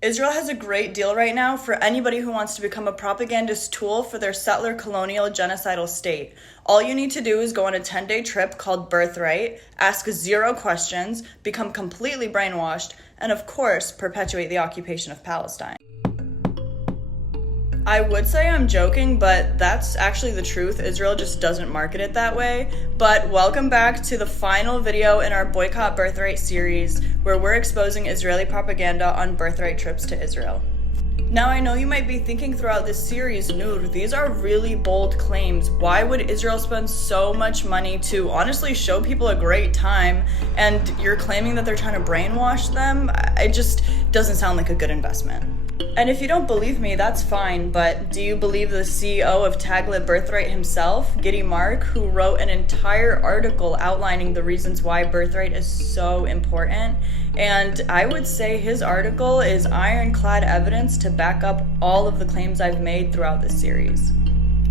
Israel has a great deal right now for anybody who wants to become a propagandist tool for their settler colonial genocidal state. All you need to do is go on a 10-day trip called Birthright, ask 0 questions, become completely brainwashed, and of course, perpetuate the occupation of Palestine. I would say I'm joking, but that's actually the truth. Israel just doesn't market it that way. But welcome back to the final video in our Boycott Birthright series, where we're exposing Israeli propaganda on birthright trips to Israel. Now, I know you might be thinking throughout this series, Noor, these are really bold claims. Why would Israel spend so much money to honestly show people a great time, and you're claiming that they're trying to brainwash them? It just doesn't sound like a good investment. And if you don't believe me, that's fine, but do you believe the CEO of Taglit Birthright himself, Giddy Mark, who wrote an entire article outlining the reasons why birthright is so important? And I would say his article is ironclad evidence to back up all of the claims I've made throughout this series.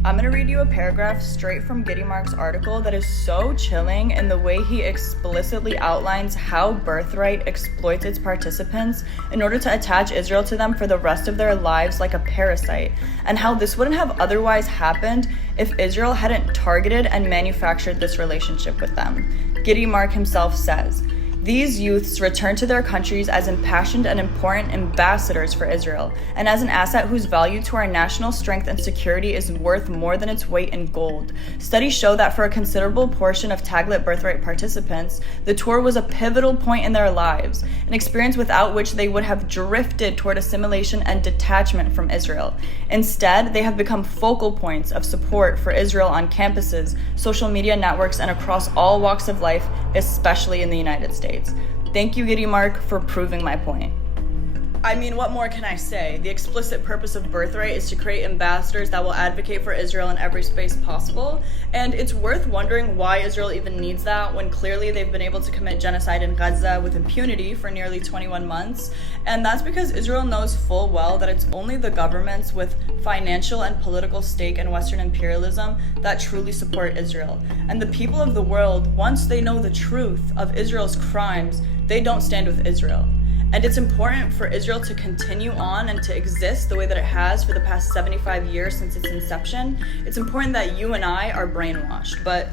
I'm going to read you a paragraph straight from Giddy Mark's article that is so chilling in the way he explicitly outlines how Birthright exploits its participants in order to attach Israel to them for the rest of their lives like a parasite, and how this wouldn't have otherwise happened if Israel hadn't targeted and manufactured this relationship with them. Giddy Mark himself says, "These youths return to their countries as impassioned and important ambassadors for Israel, and as an asset whose value to our national strength and security is worth more than its weight in gold. Studies show that for a considerable portion of Taglit Birthright participants, the tour was a pivotal point in their lives, an experience without which they would have drifted toward assimilation and detachment from Israel. Instead, they have become focal points of support for Israel on campuses, social media networks, and across all walks of life, especially in the United States." Thank you, Giddy Mark, for proving my point. I mean, what more can I say? The explicit purpose of Birthright is to create ambassadors that will advocate for Israel in every space possible, and it's worth wondering why Israel even needs that when clearly they've been able to commit genocide in Gaza with impunity for nearly 21 months, and that's because Israel knows full well that it's only the governments with financial and political stake in Western imperialism that truly support Israel, and the people of the world, once they know the truth of Israel's crimes, they don't stand with Israel. And it's important for Israel to continue on and to exist the way that it has for the past 75 years since its inception. It's important that you and I are brainwashed, but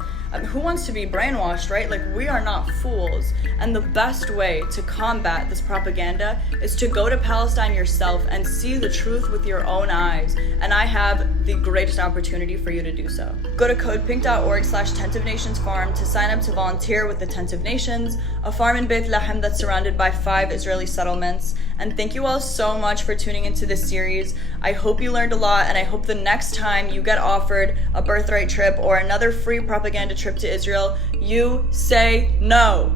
who wants to be brainwashed, right? Like, we are not fools. And the best way to combat this propaganda is to go to Palestine yourself and see the truth with your own eyes. And I have the greatest opportunity for you to do so. Go to codepink.org/Tent of Nations Farm to sign up to volunteer with the Tent of Nations, a farm in Bethlehem that's surrounded by 5 Israeli settlements. And thank you all so much for tuning into this series. I hope you learned a lot, and I hope the next time you get offered a birthright trip or another free propaganda trip to Israel, you say no.